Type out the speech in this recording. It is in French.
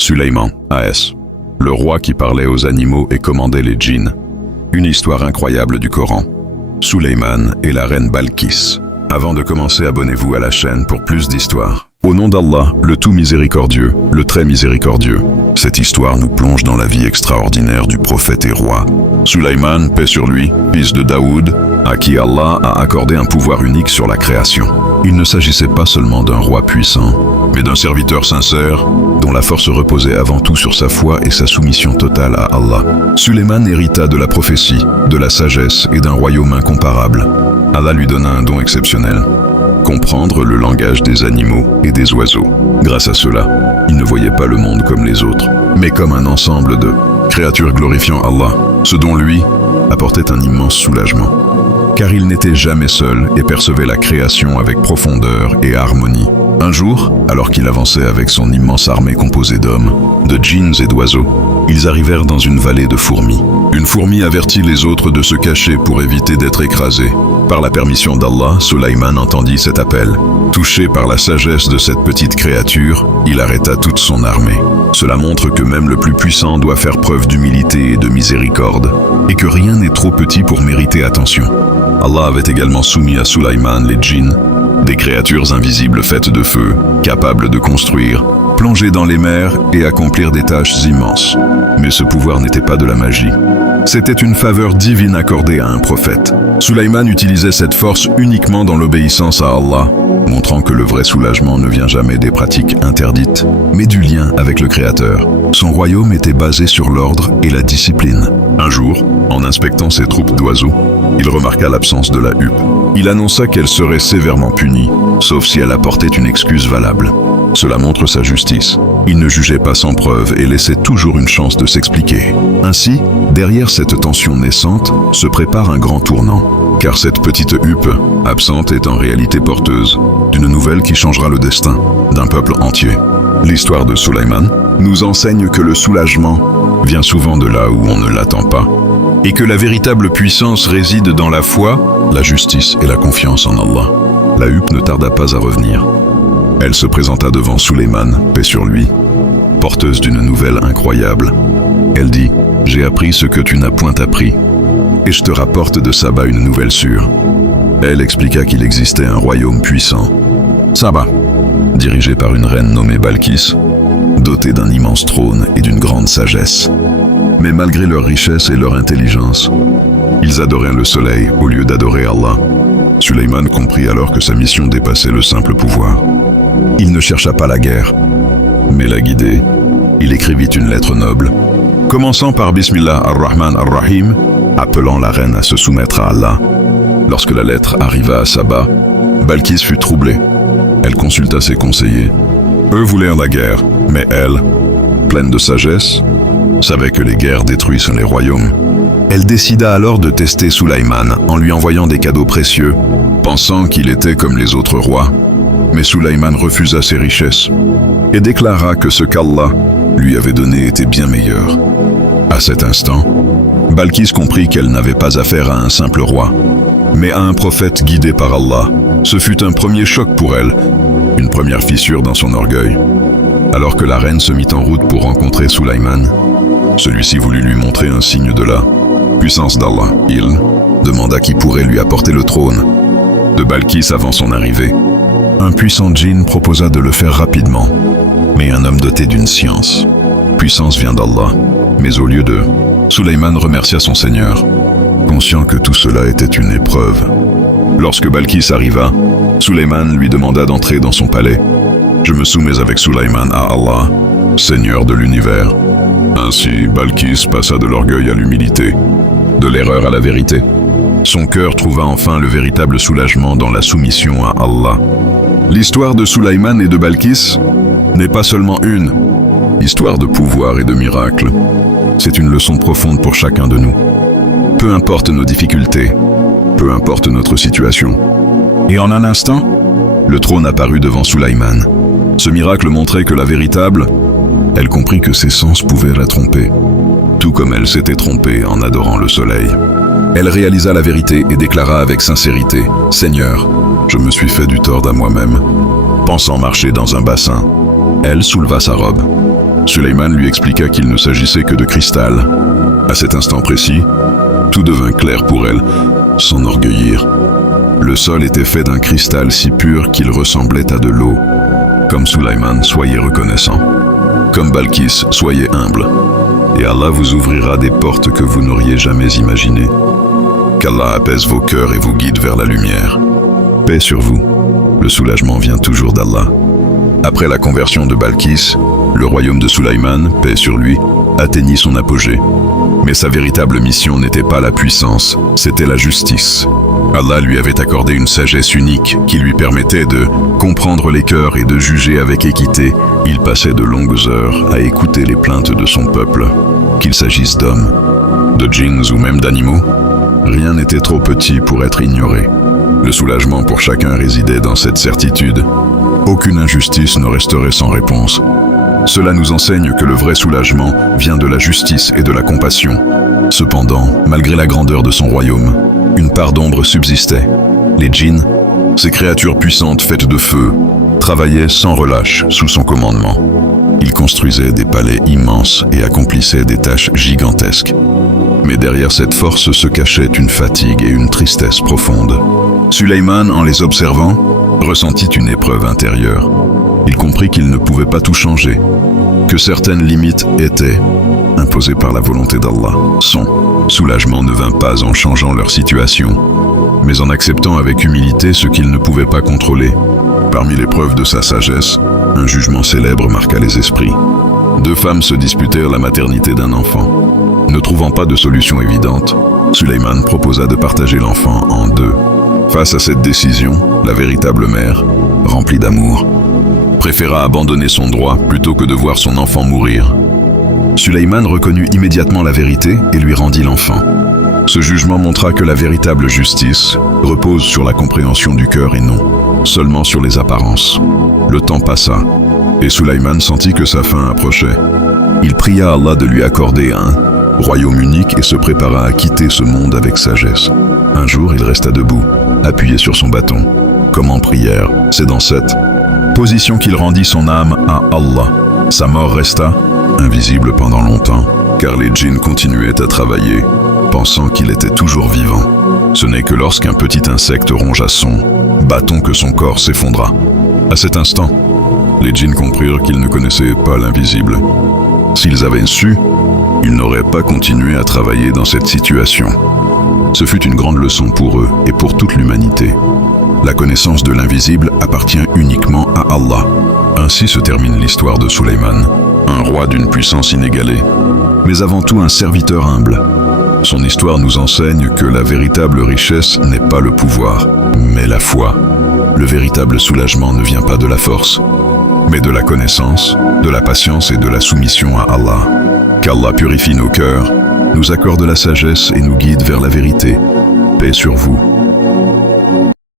Sulayman, A.S. Le roi qui parlait aux animaux et commandait les djinns. Une histoire incroyable du Coran. Sulayman et la reine Balkis. Avant de commencer, abonnez-vous à la chaîne pour plus d'histoires. Au nom d'Allah, le tout miséricordieux, le très miséricordieux. Cette histoire nous plonge dans la vie extraordinaire du prophète et roi. Sulayman, paix sur lui, fils de Daoud, à qui Allah a accordé un pouvoir unique sur la création. Il ne s'agissait pas seulement d'un roi puissant, mais d'un serviteur sincère, dont la force reposait avant tout sur sa foi et sa soumission totale à Allah. Sulayman hérita de la prophétie, de la sagesse et d'un royaume incomparable. Allah lui donna un don exceptionnel: comprendre le langage des animaux et des oiseaux. Grâce à cela, il ne voyait pas le monde comme les autres, mais comme un ensemble de créatures glorifiant Allah, ce dont lui apportait un immense soulagement. Car il n'était jamais seul et percevait la création avec profondeur et harmonie. Un jour, alors qu'il avançait avec son immense armée composée d'hommes, de djinns et d'oiseaux, ils arrivèrent dans une vallée de fourmis. Une fourmi avertit les autres de se cacher pour éviter d'être écrasés. Par la permission d'Allah, Sulayman entendit cet appel. Touché par la sagesse de cette petite créature, il arrêta toute son armée. Cela montre que même le plus puissant doit faire preuve d'humilité et de miséricorde, et que rien n'est trop petit pour mériter attention. Allah avait également soumis à Sulayman les djinns, des créatures invisibles faites de feu, capables de construire, plonger dans les mers et accomplir des tâches immenses. Mais ce pouvoir n'était pas de la magie. C'était une faveur divine accordée à un prophète. Sulayman utilisait cette force uniquement dans l'obéissance à Allah, montrant que le vrai soulagement ne vient jamais des pratiques interdites, mais du lien avec le Créateur. Son royaume était basé sur l'ordre et la discipline. Un jour, en inspectant ses troupes d'oiseaux, il remarqua l'absence de la huppe. Il annonça qu'elle serait sévèrement punie, sauf si elle apportait une excuse valable. Cela montre sa justice. Il ne jugeait pas sans preuve et laissait toujours une chance de s'expliquer. Ainsi, derrière cette tension naissante, se prépare un grand tournant. Car cette petite huppe, absente, est en réalité porteuse d'une nouvelle qui changera le destin d'un peuple entier. L'histoire de Sulayman nous enseigne que le soulagement vient souvent de là où on ne l'attend pas, et que la véritable puissance réside dans la foi, la justice et la confiance en Allah. La huppe ne tarda pas à revenir. Elle se présenta devant Sulayman, paix sur lui, porteuse d'une nouvelle incroyable. Elle dit: « J'ai appris ce que tu n'as point appris, et je te rapporte de Saba une nouvelle sûre. » Elle expliqua qu'il existait un royaume puissant, Saba, dirigé par une reine nommée Balkis, dotée d'un immense trône et d'une grande sagesse. Mais malgré leur richesse et leur intelligence, ils adoraient le soleil au lieu d'adorer Allah. Sulayman comprit alors que sa mission dépassait le simple pouvoir. Il ne chercha pas la guerre, mais la guider. Il écrivit une lettre noble, commençant par Bismillah ar-Rahman ar-Rahim, appelant la reine à se soumettre à Allah. Lorsque la lettre arriva à Saba, Balkis fut troublée. Elle consulta ses conseillers. Eux voulaient la guerre, mais elle, pleine de sagesse, savait que les guerres détruisent les royaumes. Elle décida alors de tester Sulayman en lui envoyant des cadeaux précieux, pensant qu'il était comme les autres rois. Mais Sulayman refusa ses richesses et déclara que ce qu'Allah lui avait donné était bien meilleur. À cet instant, Balkis comprit qu'elle n'avait pas affaire à un simple roi, mais à un prophète guidé par Allah. Ce fut un premier choc pour elle, une première fissure dans son orgueil. Alors que la reine se mit en route pour rencontrer Sulayman, celui-ci voulut lui montrer un signe de la puissance d'Allah. Il demanda qui pourrait lui apporter le trône de Balkis avant son arrivée. Un puissant djinn proposa de le faire rapidement, mais un homme doté d'une science. Puissance vient d'Allah, mais au lieu de, Sulayman remercia son Seigneur, conscient que tout cela était une épreuve. Lorsque Balkis arriva, Sulayman lui demanda d'entrer dans son palais. Je me soumets avec Sulayman à Allah, Seigneur de l'univers. Ainsi, Balkis passa de l'orgueil à l'humilité, de l'erreur à la vérité. Son cœur trouva enfin le véritable soulagement dans la soumission à Allah. L'histoire de Sulayman et de Balkis n'est pas seulement une histoire de pouvoir et de miracle. C'est une leçon profonde pour chacun de nous. Peu importe nos difficultés, peu importe notre situation. Et en un instant, le trône apparut devant Sulayman. Ce miracle montrait que la véritable, elle comprit que ses sens pouvaient la tromper, tout comme elle s'était trompée en adorant le soleil. Elle réalisa la vérité et déclara avec sincérité: « Seigneur, je me suis fait du tort à moi-même. » Pensant marcher dans un bassin, elle souleva sa robe. Sulayman lui expliqua qu'il ne s'agissait que de cristal. À cet instant précis, tout devint clair pour elle, s'enorgueillir. Le sol était fait d'un cristal si pur qu'il ressemblait à de l'eau. Comme Sulayman, soyez reconnaissant. Comme Balkis, soyez humble. Et Allah vous ouvrira des portes que vous n'auriez jamais imaginées. Qu'Allah apaise vos cœurs et vous guide vers la lumière. Paix sur vous. Le soulagement vient toujours d'Allah. Après la conversion de Balkis, le royaume de Sulayman, paix sur lui, atteignit son apogée. Mais sa véritable mission n'était pas la puissance, c'était la justice. Allah lui avait accordé une sagesse unique qui lui permettait de comprendre les cœurs et de juger avec équité. Il passait de longues heures à écouter les plaintes de son peuple. Qu'il s'agisse d'hommes, de djinns ou même d'animaux, rien n'était trop petit pour être ignoré. Le soulagement pour chacun résidait dans cette certitude. Aucune injustice ne resterait sans réponse. Cela nous enseigne que le vrai soulagement vient de la justice et de la compassion. Cependant, malgré la grandeur de son royaume, une part d'ombre subsistait. Les djinns, ces créatures puissantes faites de feu, travaillaient sans relâche sous son commandement. Ils construisaient des palais immenses et accomplissaient des tâches gigantesques. Mais derrière cette force se cachait une fatigue et une tristesse profonde. Sulayman, en les observant, ressentit une épreuve intérieure. Il comprit qu'il ne pouvait pas tout changer, que certaines limites étaient imposées par la volonté d'Allah. Son soulagement ne vint pas en changeant leur situation, mais en acceptant avec humilité ce qu'il ne pouvait pas contrôler. Parmi les preuves de sa sagesse, un jugement célèbre marqua les esprits. 2 femmes se disputèrent la maternité d'un enfant. Ne trouvant pas de solution évidente, Sulayman proposa de partager l'enfant en 2. Face à cette décision, la véritable mère, remplie d'amour, préféra abandonner son droit plutôt que de voir son enfant mourir. Sulayman reconnut immédiatement la vérité et lui rendit l'enfant. Ce jugement montra que la véritable justice repose sur la compréhension du cœur et non seulement sur les apparences. Le temps passa, et Sulayman sentit que sa fin approchait. Il pria Allah de lui accorder un royaume unique et se prépara à quitter ce monde avec sagesse. Un jour, il resta debout, appuyé sur son bâton, comme en prière. C'est dans cette position qu'il rendit son âme à Allah. Sa mort resta invisible pendant longtemps, car les djinns continuaient à travailler, pensant qu'il était toujours vivant. Ce n'est que lorsqu'un petit insecte rongea son bâton que son corps s'effondra. À cet instant, les djinns comprirent qu'ils ne connaissaient pas l'invisible. S'ils avaient su, ils n'auraient pas continué à travailler dans cette situation. Ce fut une grande leçon pour eux et pour toute l'humanité. La connaissance de l'invisible appartient uniquement à Allah. Ainsi se termine l'histoire de Sulayman, un roi d'une puissance inégalée, mais avant tout un serviteur humble. Son histoire nous enseigne que la véritable richesse n'est pas le pouvoir, mais la foi. Le véritable soulagement ne vient pas de la force, mais de la connaissance, de la patience et de la soumission à Allah. Qu'Allah purifie nos cœurs, nous accorde la sagesse et nous guide vers la vérité. Paix sur vous.